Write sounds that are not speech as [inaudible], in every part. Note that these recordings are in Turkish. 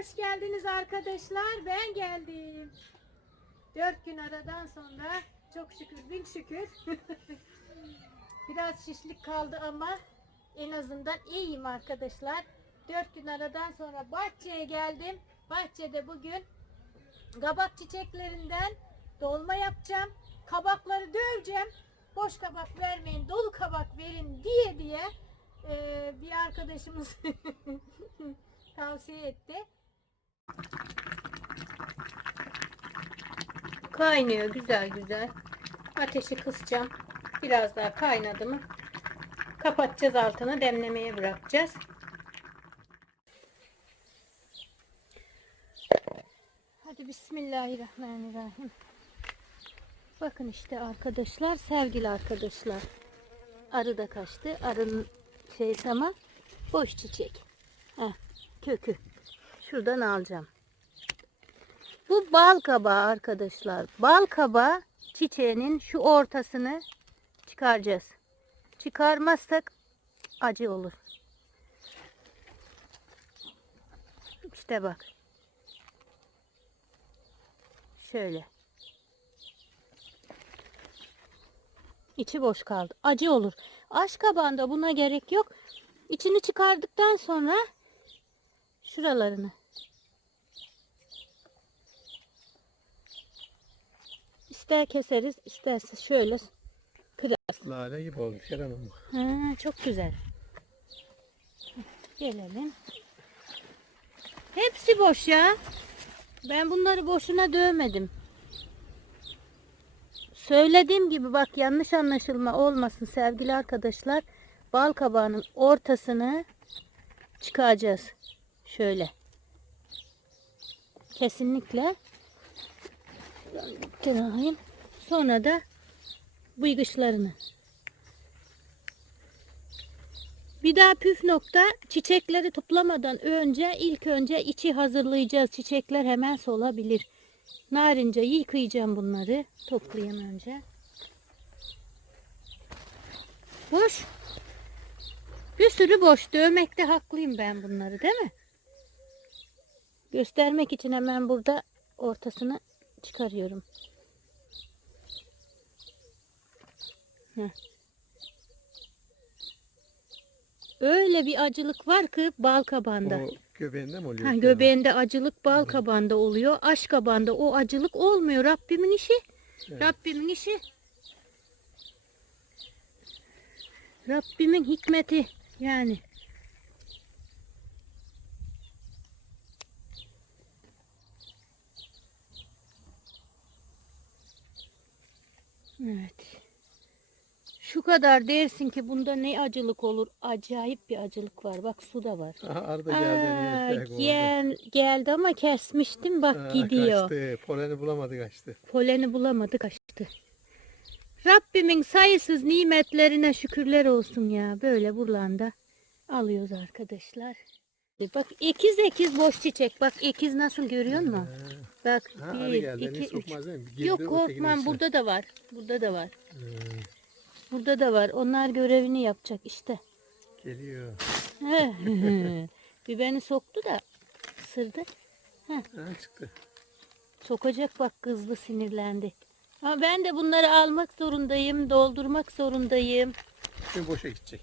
Hoş geldiniz arkadaşlar. Ben geldim. Dört gün aradan sonra çok şükür bin şükür. [laughs] Biraz şişlik kaldı ama en azından iyiyim arkadaşlar. Dört gün aradan sonra bahçeye geldim. Bahçede bugün kabak çiçeklerinden dolma yapacağım. Kabakları döveceğim. Boş kabak vermeyin, dolu kabak verin diye diye eee, bir arkadaşımız [laughs] tavsiye etti. Kaynıyor güzel güzel. Ateşi kısacağım. Biraz daha kaynadı mı kapatacağız altını demlemeye bırakacağız. Hadi Bismillahirrahmanirrahim. Bakın işte arkadaşlar, sevgili arkadaşlar. Arı da kaçtı. Arının şeysi ama boş çiçek. Heh, kökü. Şuradan alacağım. Bu bal kabağı arkadaşlar. Bal kabağı çiçeğinin şu ortasını çıkaracağız. Çıkarmazsak acı olur. İşte bak. Şöyle. İçi boş kaldı. Acı olur. Aş kabağında buna gerek yok. İçini çıkardıktan sonra şuralarını ister keseriz isterse şöyle kırarız. Lale gibi olmuş Eren Hanım. Ha, çok güzel. Gelelim. Hepsi boş ya. Ben bunları boşuna dövmedim. Söylediğim gibi bak yanlış anlaşılma olmasın sevgili arkadaşlar. Bal kabağının ortasını çıkaracağız. Şöyle. Kesinlikle. Kenarayım. Sonra da bıygışlarını. Bir daha püf nokta çiçekleri toplamadan önce ilk önce içi hazırlayacağız. Çiçekler hemen solabilir. Narince yıkayacağım bunları. Toplayayım önce. Boş. Bir sürü boş. Dövmekte haklıyım ben bunları değil mi? Göstermek için hemen burada ortasını çıkarıyorum. Heh. Öyle bir acılık var ki bal kabağında. O göbeğinde mi oluyor? Ha, ki göbeğinde acılık bal kabağında oluyor. Aş kabağında o acılık olmuyor. Rabbimin işi. Evet. Rabbimin işi. Rabbimin hikmeti yani. Evet. Şu kadar dersin ki bunda ne acılık olur? Acayip bir acılık var. Bak su da var. [laughs] Aha, Arda geldi. Aa, gel, geldi ama kesmiştim bak Aa, gidiyor. Kaçtı. Poleni bulamadı kaçtı. Poleni bulamadı kaçtı. Rabbimin sayısız nimetlerine şükürler olsun ya. Böyle buradan alıyoruz arkadaşlar. Bak ekiz ekiz boş çiçek. Bak ekiz nasıl görüyor musun? Bak Ha, bir, geldi. iki, üç. Yok korkmam burada da var. Burada da var. Hmm, Burada da var. Onlar görevini yapacak işte. geliyor. bir beni soktu da ısırdı. Ha, çıktı. Sokacak bak kızlı sinirlendi. Ama ben de bunları almak zorundayım, doldurmak zorundayım. Şimdi boşa gidecek.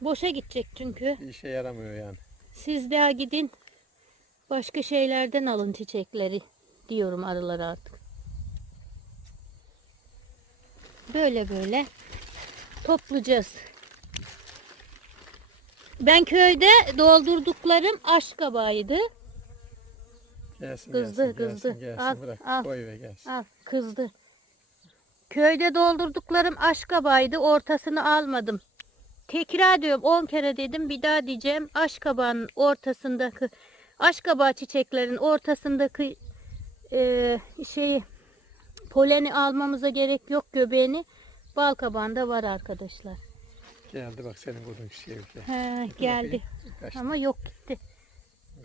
Boşa gidecek çünkü. İşe yaramıyor yani. Siz daha gidin başka şeylerden alın çiçekleri diyorum arılara artık. Böyle böyle toplayacağız. Ben köyde doldurduklarım aşk kabağıydı. Gelsin Kızdı, gelsin, kızdı. gelsin, gelsin. Al, Bırak al. koy ve gelsin. Al kızdı. Köyde doldurduklarım aşkabaydı. Ortasını almadım. Tekrar diyorum 10 kere dedim bir daha diyeceğim. Aşkabağın ortasındaki aşkabağı çiçeklerin ortasındaki e, şeyi poleni almamıza gerek yok göbeğini. Bal kabağında var arkadaşlar. Geldi bak senin bulduğun şey. He, geldi. Kaçtı. Ama yok gitti.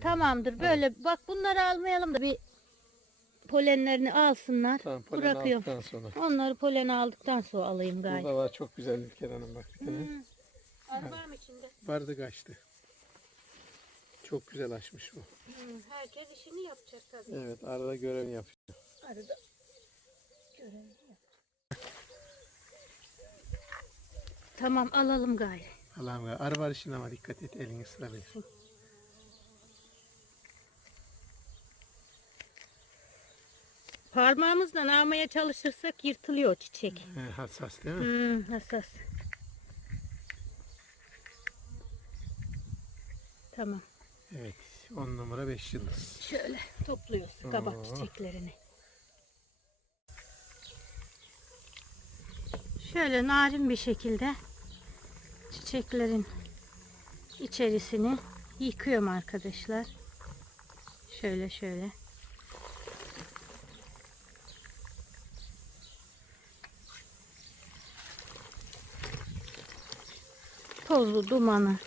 Tamamdır böyle bak bunları almayalım da bir polenlerini alsınlar. Tamam polen Bırakıyorum. aldıktan sonra. Onları polen aldıktan sonra alayım gayet. Burada var çok güzel bir Hanım bak bir tane. Arabam içinde. Vardı kaçtı. çok güzel açmış bu. herkes işini yapacak tabii. Evet arada görevini yapıyor. Arada görelim. Tamam alalım gayrı. Allah'ım ya arı var işin ama dikkat et elini ısırabilir. Parmağımızla almaya çalışırsak yırtılıyor çiçek. He, hassas değil mi? Hmm, hassas. Tamam. Evet 10 numara 5 yıldız. Şöyle topluyoruz kabak Oo. çiçeklerini. Şöyle narin bir şekilde çiçeklerin içerisini yıkıyorum arkadaşlar. Şöyle şöyle. Tozu, dumanı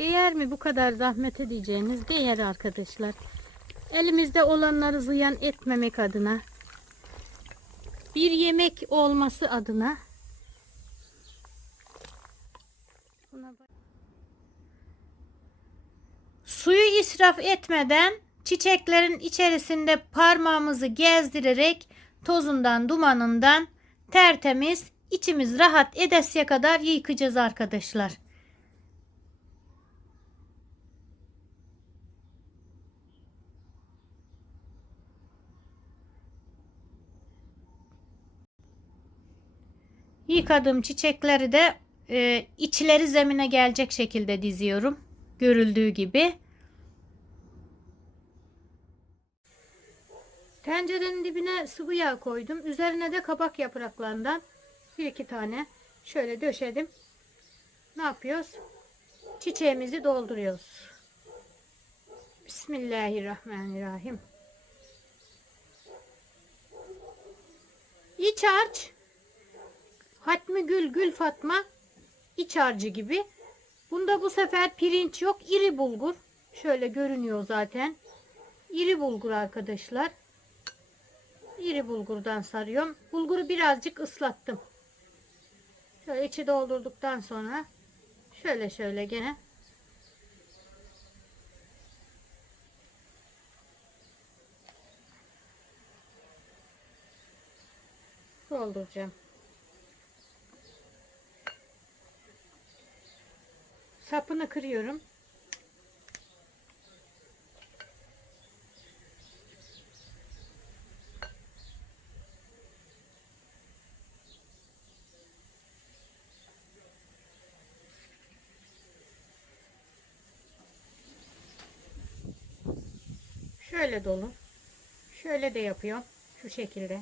Değer mi bu kadar zahmet edeceğiniz? Değer arkadaşlar. Elimizde olanları ziyan etmemek adına. Bir yemek olması adına. Suyu israf etmeden çiçeklerin içerisinde parmağımızı gezdirerek tozundan dumanından tertemiz içimiz rahat edesiye kadar yıkayacağız arkadaşlar. Yıkadığım çiçekleri de e, içleri zemine gelecek şekilde diziyorum. Görüldüğü gibi. Tencerenin dibine sıvı yağ koydum. Üzerine de kabak yapraklarından bir iki tane şöyle döşedim. Ne yapıyoruz? Çiçeğimizi dolduruyoruz. Bismillahirrahmanirrahim. İç harç Hatmi Gül Gül Fatma iç harcı gibi. Bunda bu sefer pirinç yok. iri bulgur. Şöyle görünüyor zaten. İri bulgur arkadaşlar. İri bulgurdan sarıyorum. Bulguru birazcık ıslattım. Şöyle içi doldurduktan sonra şöyle şöyle gene dolduracağım. Sapını kırıyorum. Şöyle dolu. Şöyle de yapıyorum. Şu şekilde.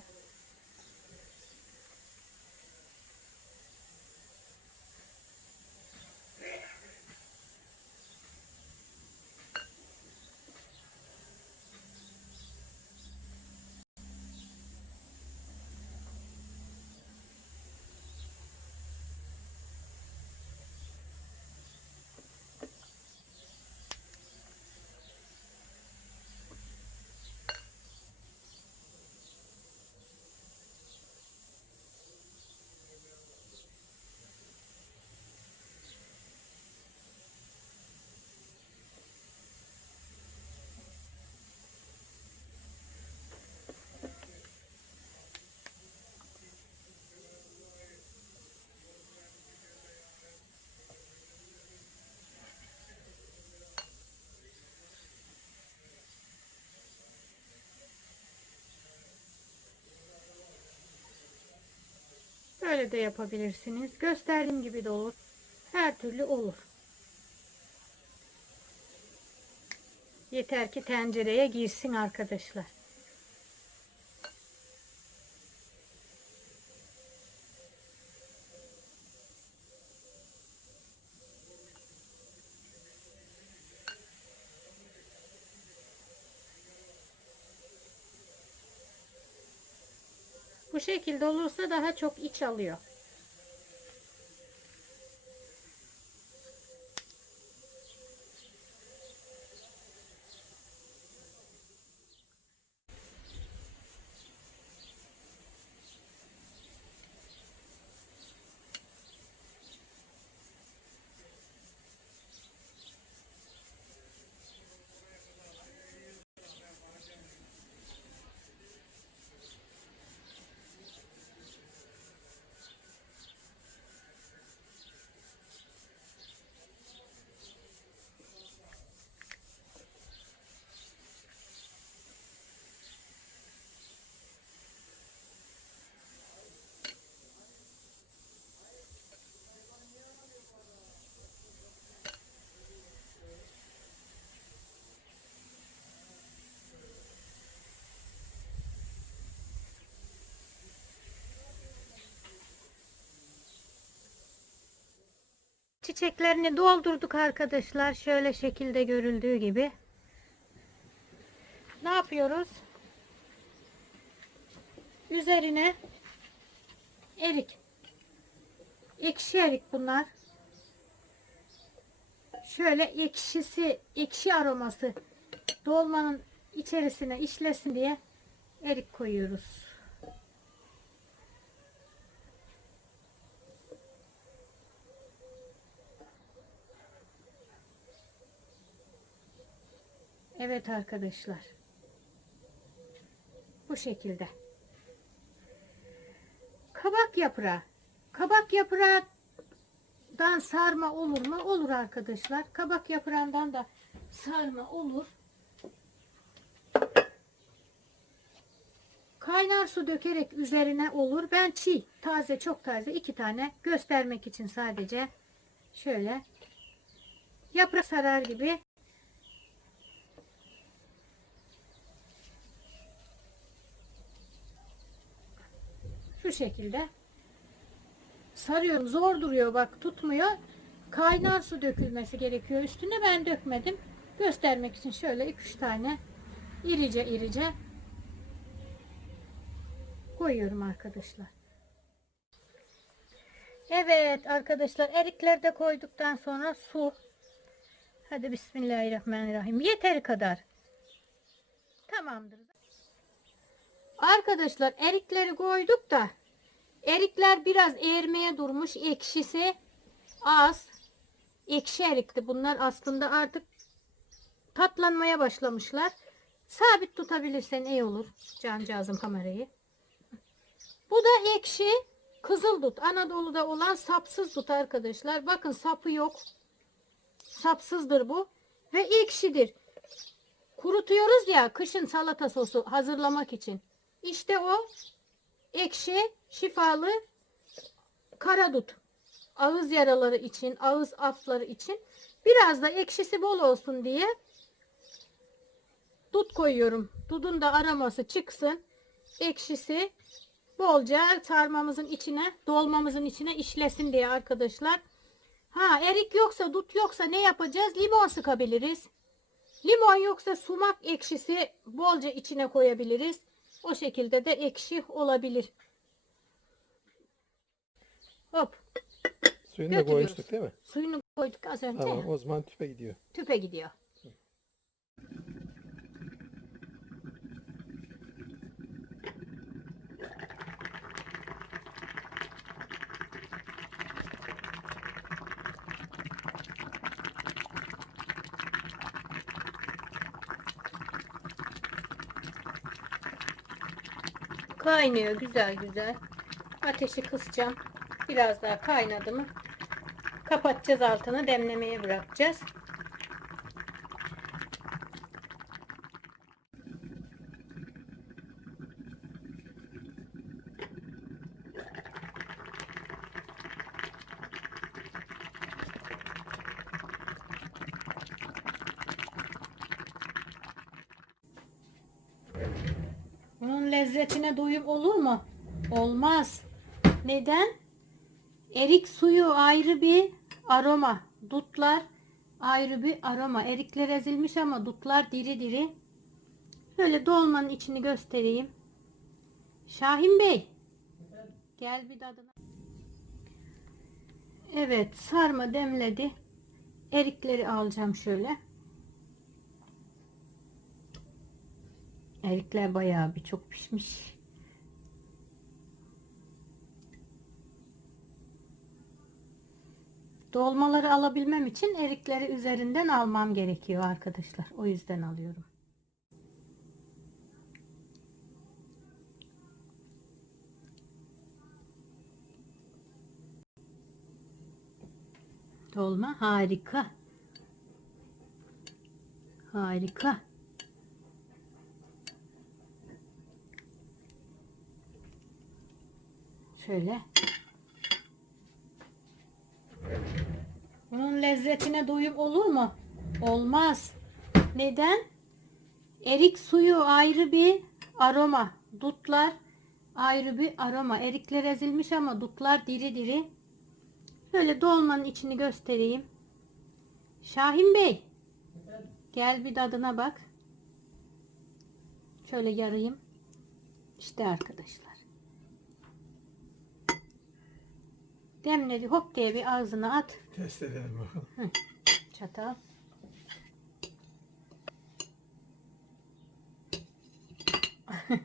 Böyle de yapabilirsiniz. Gösterdiğim gibi de olur. Her türlü olur. Yeter ki tencereye girsin arkadaşlar. Bu şekilde olursa daha çok iç alıyor. Çiçeklerini doldurduk arkadaşlar. Şöyle şekilde görüldüğü gibi. Ne yapıyoruz? Üzerine erik. Ekşi erik bunlar. Şöyle ekşisi, ekşi aroması dolmanın içerisine işlesin diye erik koyuyoruz. Evet arkadaşlar. Bu şekilde. Kabak yaprağı. Kabak yaprağından sarma olur mu? Olur arkadaşlar. Kabak yaprağından da sarma olur. Kaynar su dökerek üzerine olur. Ben çiğ, taze, çok taze iki tane göstermek için sadece şöyle yaprak sarar gibi şu şekilde sarıyorum. Zor duruyor bak tutmuyor. Kaynar su dökülmesi gerekiyor. Üstüne ben dökmedim. Göstermek için şöyle 2-3 tane irice irice koyuyorum arkadaşlar. Evet arkadaşlar erikler de koyduktan sonra su. Hadi bismillahirrahmanirrahim. Yeteri kadar. Tamamdır. Arkadaşlar erikleri koyduk da erikler biraz eğirmeye durmuş. Ekşisi az. Ekşi erikti. Bunlar aslında artık tatlanmaya başlamışlar. Sabit tutabilirsen iyi olur. Cancağızım kamerayı. Bu da ekşi kızıl dut. Anadolu'da olan sapsız dut arkadaşlar. Bakın sapı yok. Sapsızdır bu. Ve ekşidir. Kurutuyoruz ya kışın salata sosu hazırlamak için. İşte o ekşi şifalı karadut. Ağız yaraları için, ağız afları için. Biraz da ekşisi bol olsun diye dut koyuyorum. Dudun da aroması çıksın. Ekşisi bolca sarmamızın içine, dolmamızın içine işlesin diye arkadaşlar. Ha erik yoksa, dut yoksa ne yapacağız? Limon sıkabiliriz. Limon yoksa sumak ekşisi bolca içine koyabiliriz. O şekilde de ekşi olabilir. Hop. Suyunu da Götürüyoruz. koymuştuk değil mi? Suyunu koyduk az önce. Tamam o zaman tüpe gidiyor. Tüpe gidiyor. Kaynıyor güzel güzel. Ateşi kısacağım. Biraz daha kaynadı mı kapatacağız altını demlemeye bırakacağız. Bunun lezzetine doyum olur mu? Olmaz. Neden? Erik suyu ayrı bir aroma. Dutlar ayrı bir aroma. Erikler ezilmiş ama dutlar diri diri. Böyle dolmanın içini göstereyim. Şahin Bey. Gel bir tadına. Evet sarma demledi. Erikleri alacağım şöyle. Erikler bayağı bir çok pişmiş. Dolmaları alabilmem için erikleri üzerinden almam gerekiyor arkadaşlar. O yüzden alıyorum. Dolma harika. Harika. Şöyle. Bunun lezzetine doyum olur mu? Olmaz. Neden? Erik suyu ayrı bir aroma. Dutlar ayrı bir aroma. Erikler ezilmiş ama dutlar diri diri. Şöyle dolmanın içini göstereyim. Şahin Bey. Gel bir tadına bak. Şöyle yarayım. İşte arkadaşlar. Demleri hop diye bir ağzına at. Test edelim bakalım. Çatal. [laughs]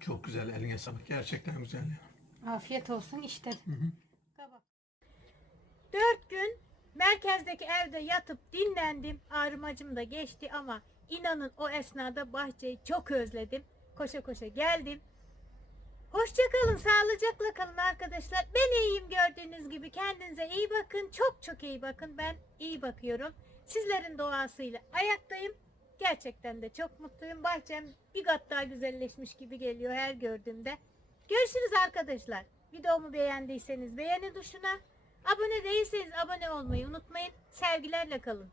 Çok güzel eline sağlık. Gerçekten güzel. ya. Afiyet olsun işte. Hı hı. Dört gün merkezdeki evde yatıp dinlendim. Ağrımacım da geçti ama inanın o esnada bahçeyi çok özledim. Koşa koşa geldim. Hoşça kalın, sağlıcakla kalın arkadaşlar. Ben iyiyim gördüğünüz gibi. Kendinize iyi bakın. Çok çok iyi bakın. Ben iyi bakıyorum. Sizlerin duasıyla ayaktayım. Gerçekten de çok mutluyum. Bahçem bir kat daha güzelleşmiş gibi geliyor her gördüğümde. Görüşürüz arkadaşlar. Videomu beğendiyseniz beğeni tuşuna, abone değilseniz abone olmayı unutmayın. Sevgilerle kalın.